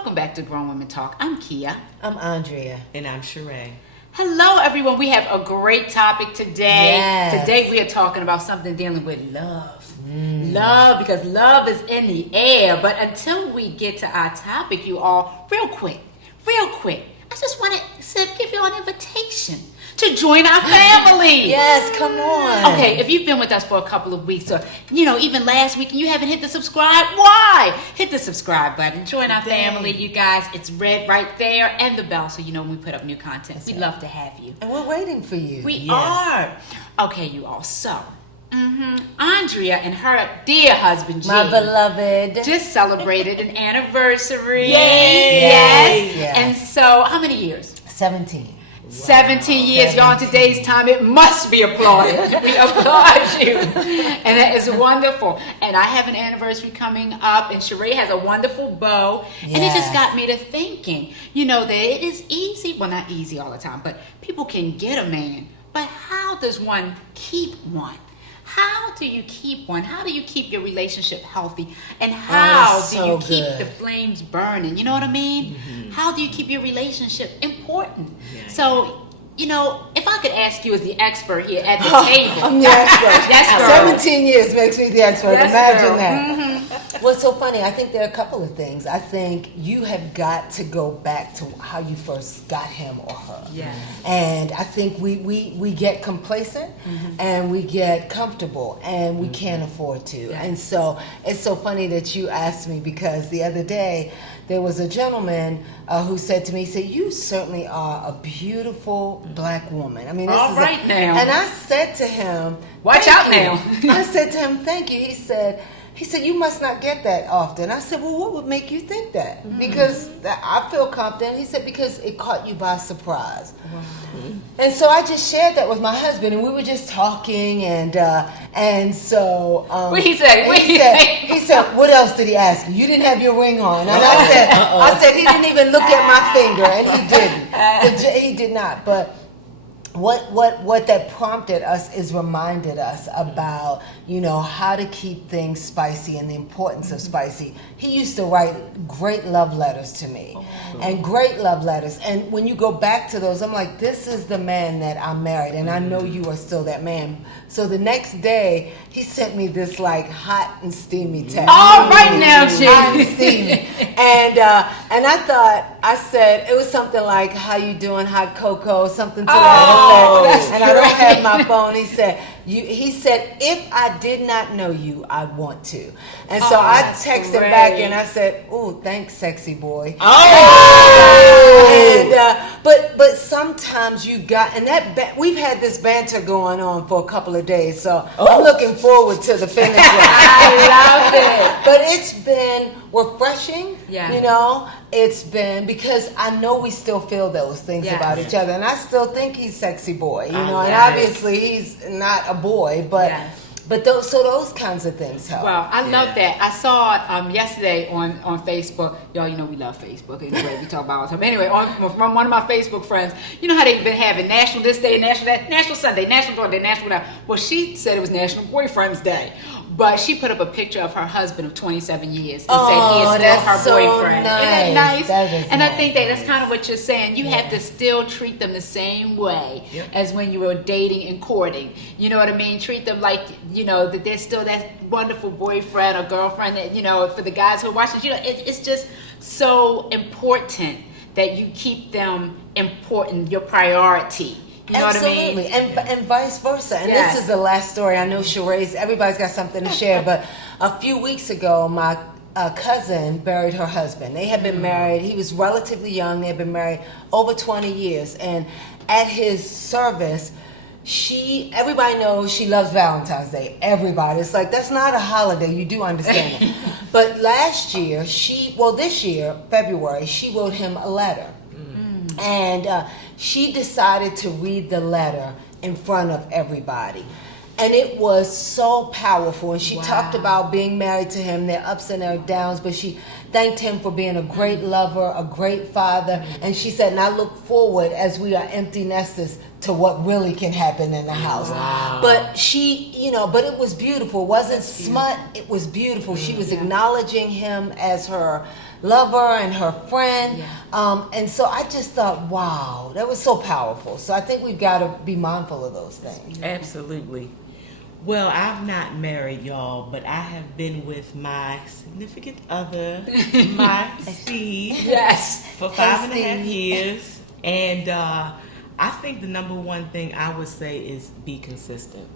Welcome back to Grown Women Talk. I'm Kia. I'm Andrea. And I'm Cheré. Hello, everyone. We have a great topic today. Yes. Today we are talking about something dealing with love. Love, because love is in the air. But until we get to our topic, you all, real quick, I just want to give you an invitation to join our family. Yes, come on. Okay, if you've been with us for a couple of weeks or, even last week and you haven't hit the subscribe, why? Hit the subscribe button. Join our family, you guys. It's red right there and the bell so you know when we put up new content. We'd love to have you. And we're waiting for you. We are. Okay, you all. So, Andrea and her dear husband, G, My beloved. just celebrated an anniversary. Yay! Yes. And so, how many years? 17. 17 years, y'all. In today's time, it must be applauded. We applaud you. And that is wonderful. And I have an anniversary coming up, and Cheré has a wonderful bow. Yes. And it just got me to thinking, that it is easy. Well, not easy all the time, but people can get a man. But how does one keep one? How do you keep one? How do you keep your relationship healthy? And how do you keep the flames burning? You know what I mean? Mm-hmm. How do you keep your relationship important? Yeah, so, if I could ask you as the expert here at the table. I'm the expert. Yes, girl. 17 years makes me the expert. Yes, Imagine girl. that. Mm-hmm. What's so funny, I think there are a couple of things. I think you have got to go back to how you first got him or her. Yes. And I think we get complacent and we get comfortable and we can't afford to. Yes. And so it's so funny that you asked me, because the other day there was a gentleman who said to me, he said, "You certainly are a beautiful black woman." I mean, this All is right now. And I said to him, Watch "Thank out you." now. I said to him, "Thank you." He said, "You must not get that often." I said, "Well, what would make you think that?" Mm-hmm. Because I feel confident. He said, "Because it caught you by surprise." Wow. And so I just shared that with my husband, and we were just talking, and so What he say? he said, "What else did he ask you? You didn't have your ring on." And I said he didn't even look at my finger, and he didn't. He did not. But what that prompted us is reminded us about how to keep things spicy and the importance of spicy. He used to write great love letters to me, and great love letters. And when you go back to those, I'm like, this is the man that I married, and I know you are still that man. So the next day, he sent me this hot and steamy text. All right now, G. Hot and steamy. And I said, it was something like, "How you doing, hot cocoa?" Something to that effect. And I don't have my phone. He said, "If I did not know you, I want to." And so I texted back and I said, "Ooh, thanks, sexy boy." But sometimes you got, and we've had this banter going on for a couple of days, so I'm looking forward to the finish line. I love it. But it's been refreshing, Yeah. It's been, because I know we still feel those things Yes. about each other, and I still think he's sexy boy, and Yes. obviously he's not a boy, but Yes. but those kinds of things help. Well, I love that. I saw it yesterday on Facebook. Y'all, we love Facebook. Anyway, we talk about it all the time. Anyway, from one of my Facebook friends, you know how they've been having National this day, National that, National Sunday, National Daughter Day, National whatever. Well, she said it was National Boyfriend's Day. But she put up a picture of her husband of 27 years and said he is still that's her so boyfriend. nice. Isn't that nice? That is and I nice. think that's kind of what you're saying. You have to still treat them the same way as when you were dating and courting. You know what I mean? Treat them like, that they're still that wonderful boyfriend or girlfriend that, for the guys who are watching, it's just so important that you keep them important, your priority. You know Absolutely. what I mean? And vice versa. And Yes. this is the last story. I know Cheré's, everybody's got something to share, but a few weeks ago, my cousin buried her husband. They had been married. He was relatively young. They had been married over 20 years. And at his service, everybody knows she loves Valentine's Day. Everybody. It's like, that's not a holiday. You do understand it. But this year, February, she wrote him a letter. And she decided to read the letter in front of everybody. And it was so powerful. And she talked about being married to him, their ups and their downs, but she thanked him for being a great lover, a great father. And she said, and I look forward, as we are empty nesters, to what really can happen in the house. Wow. But but it was beautiful. It wasn't smut, it was beautiful. She was acknowledging him as her lover and her friend. Yeah. And so I just thought, wow, that was so powerful. So I think we've got to be mindful of those things. Absolutely. Well, I've not married, y'all, but I have been with my significant other, my Steve, Yes. for 5.5 years. And I think the number one thing I would say is be consistent.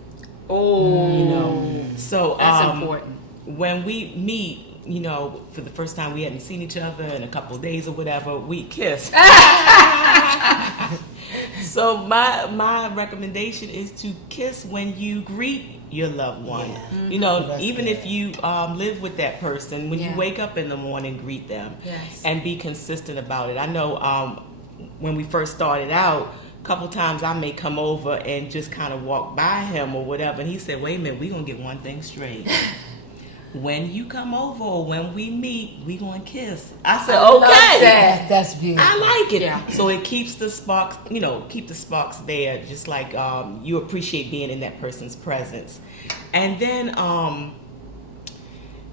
Oh, You know, so that's important. when we meet, you know, for the first time we hadn't seen each other in a couple of days or whatever, we kiss. So my recommendation is to kiss when you greet your loved one. Yeah. You know, That's even good. if you live with that person, when you Yeah. wake up in the morning, greet them. Yes. And be consistent about it. I know when we first started out, a couple times I may come over and just kind of walk by him or whatever, and he said, wait a minute, we're going to get one thing straight. When you come over or when we meet, we going to kiss. I said, love okay. that. That's beautiful. I like it. Yeah. So it keeps the sparks, you know, keep the sparks there, just like you appreciate being in that person's presence. And then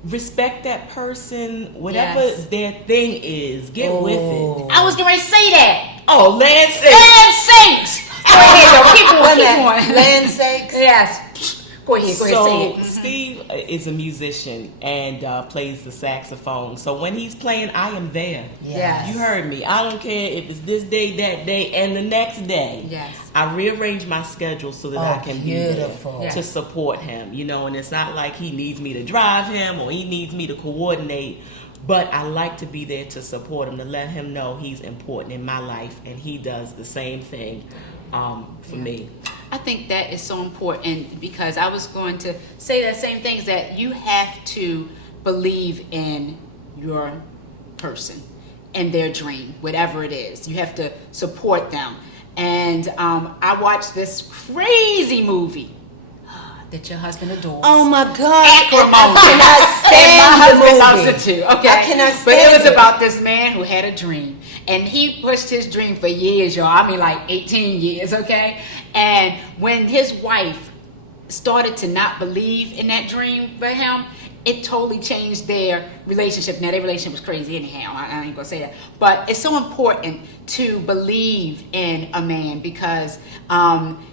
respect that person, whatever Yes. their thing is, get with it. I was going to say that. Oh, Lance said, Land sakes. Go ahead, yo. Keep Wait on, a keep minute. on. Land sakes. Yes. Go ahead, say so it. Steve is a musician and plays the saxophone. So when he's playing, I am there. Yes. You heard me. I don't care if it's this day, that day, and the next day. Yes. I rearrange my schedule so that I can be beautiful. there to support him. You know, and it's not like he needs me to drive him or he needs me to coordinate. But I like to be there to support him, to let him know he's important in my life, and he does the same thing for me. I think that is so important because I was going to say that same thing, is that you have to believe in your person and their dream, whatever it is. You have to support them. And I watched this crazy movie that your husband adores. Oh my God! Acrimony. I cannot And my stand the husband movie. loves it too. Okay, I cannot But it stand was it. about this man who had a dream, and he pushed his dream for years, y'all. I mean, like 18 years. Okay, and when his wife started to not believe in that dream for him, it totally changed their relationship. Now, their relationship was crazy anyhow. I ain't gonna say that. But it's so important to believe in a man because,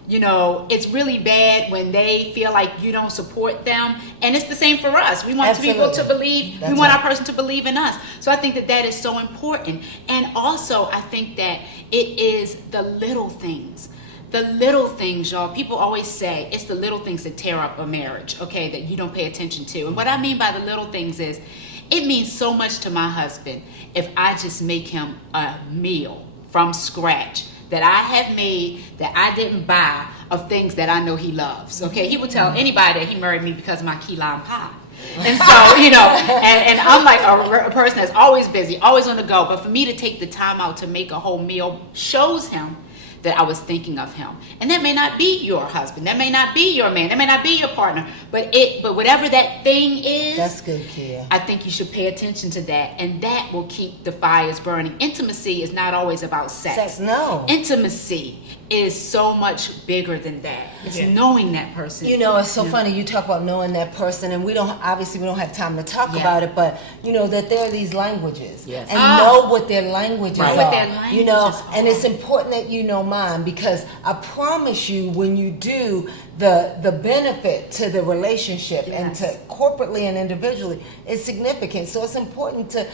you know, it's really bad when they feel like you don't support them. And it's the same for us. We want people to believe. That's we want right. our person to believe in us. So I think that that is so important. And also, I think that it is the little things. The little things, y'all. People always say it's the little things that tear up a marriage, okay, that you don't pay attention to. And what I mean by the little things is it means so much to my husband if I just make him a meal from scratch that I have made that I didn't buy of things that I know he loves, okay? He would tell anybody that he married me because of my key lime pie. And so, you know, and I'm like a person that's always busy, always on the go. But for me to take the time out to make a whole meal shows him that I was thinking of him. And that may not be your husband. That may not be your man. That may not be your partner. But whatever that thing is, That's good, Kia. I think you should pay attention to that. And that will keep the fires burning. Intimacy is not always about sex. No. Intimacy is so much bigger than that. It's knowing that person. You know, it's so funny you talk about knowing that person, and we don't have time to talk about it, but you know that there are these languages, Yes. and know what their languages Right. are. What their You know, languages and are. it's important that you know mine because I promise you, when you do, the benefit to the relationship and Yes. to corporately and individually is significant. So it's important to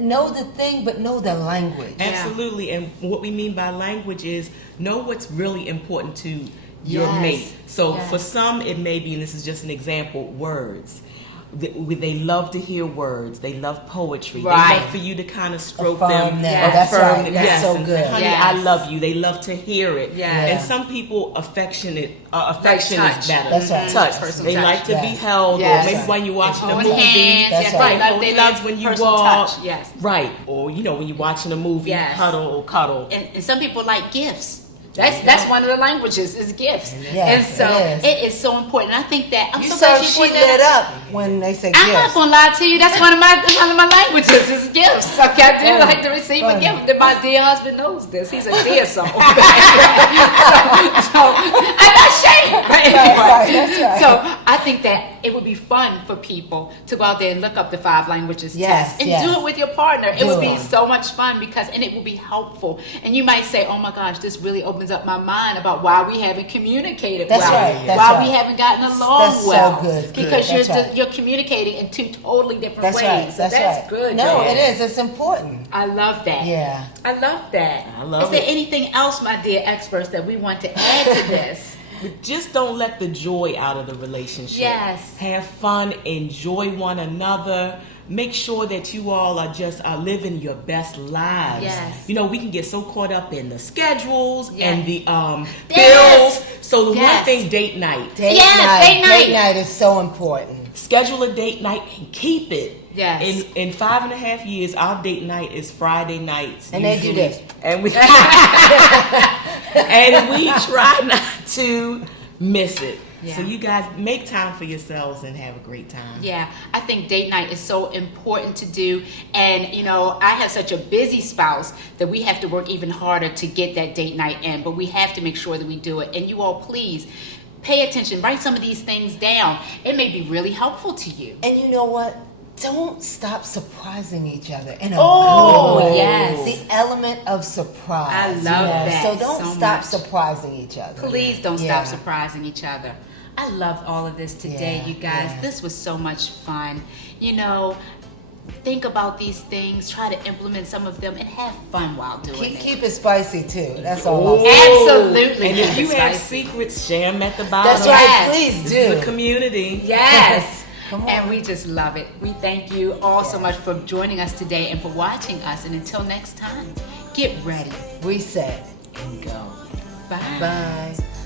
know the thing, but know the language. Absolutely. And what we mean by language is know what's really important to your Yes. mate. So Yes. for some, it may be, and this is just an example, words. They love to hear words. They love poetry. They Right. love for you to kind of stroke Affirm them. that. Yes. That's affirm right. them. That's Yes. so And good. say, honey, Yes. I love you. They love to hear it. Yes. And some people, affection is touch. better. That's right. Touch. Personal They touch. like to be Yes. held, Yes. or maybe when you're watching a Hold movie. hands. That's Yes, right. right. They love when you personal walk. touch. Yes. Right. Or, you know, when you're watching a movie, Yes. huddle or cuddle. And some people like gifts. That's one of the languages is gifts. Yes, and so it is. it is so important. I think that I'm You so saw glad you she brought lit that up. up when they say I'm not gifts. gonna lie to you. That's one of my languages is gifts. Okay, I do like to receive a gift. That my dear husband knows this. He's a dear soul. so I'm not ashamed. But anyway, Right, that's right. so I think that it would be be fun for people to go out there and look up the 5 languages Yes, test and yes. do it with your partner. It Do would be it. so much fun and it will be helpful. And you might say, oh my gosh, this really opens up my mind about why we haven't communicated That's well. right, that's why right. we haven't gotten along That's so well. good. Because That's right. you're communicating in 2 totally different That's ways. right. So That's that's right. good. No, Jan. it is. It's important. I love that. Yeah. I love that. I love Is there it. anything else, my dear experts, that we want to add to this? But just don't let the joy out of the relationship. Yes. Have fun, enjoy one another. Make sure that you all are living your best lives. Yes. You know, we can get so caught up in the schedules Yes. and the Yes. bills. So the Yes. one thing, date night. Date Yes, night. date night. Date night is so important. Schedule a date night and keep it. Yes. In 5.5 years, our date night is Friday nights. And they do usually. this. And we and we try not to miss it. Yeah. So you guys make time for yourselves and have a great time. Yeah, I think date night is so important to do. And, you know, I have such a busy spouse that we have to work even harder to get that date night in. But we have to make sure that we do it. And you all, please, pay attention. Write some of these things down. It may be really helpful to you. And you know what? Don't stop surprising each other in a Oh, good way. yes. The element of surprise. I love that So don't so stop much. surprising each other. Please don't Yeah. stop surprising each other. I love all of this today, Yeah, you guys. yeah. This was so much fun. You know, think about these things, try to implement some of them, and have fun while doing it. Keep it spicy too. That's all I'm Ooh. saying. Absolutely. And if you Yes, have spicy. secrets, share them at the bottom. That's right. Yes. Please This is a do. community. Yes. Come on. And we just love it. We thank you all so much for joining us today and for watching us. And until next time, get ready. Reset. And go. Bye. Bye.